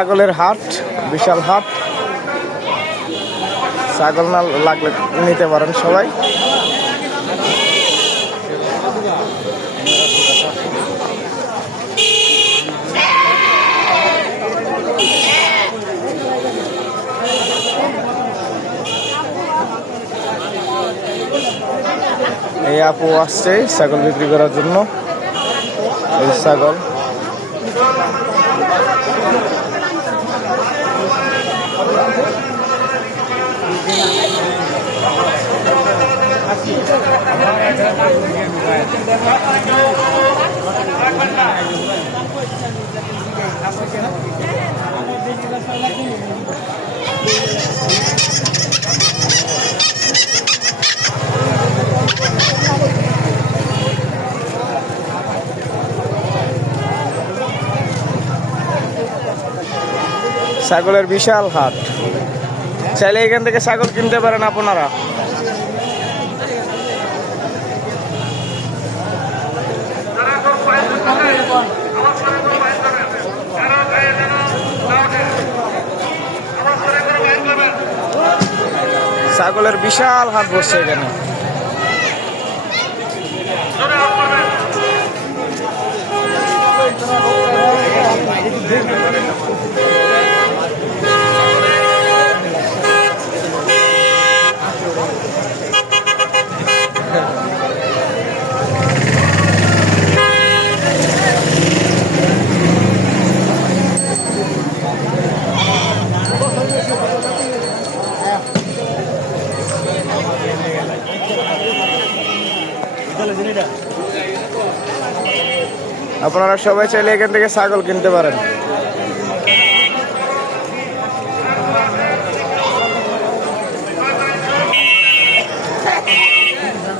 ছাগলের হাট, বিশাল হাট। ছাগল না লাগলে নিতে পারেন সবাই। এই আপু আসছে ছাগল বিক্রি করার জন্য। এই ছাগল ছাগলের বিশাল হাট। চাইলে এখান থেকে ছাগল কিনতে পারেন আপনারা। ছাগলের বিশাল হাট বসছে এখানে। আপনারা সবাই চাইলে এখান থেকে ছাগল কিনতে পারেন।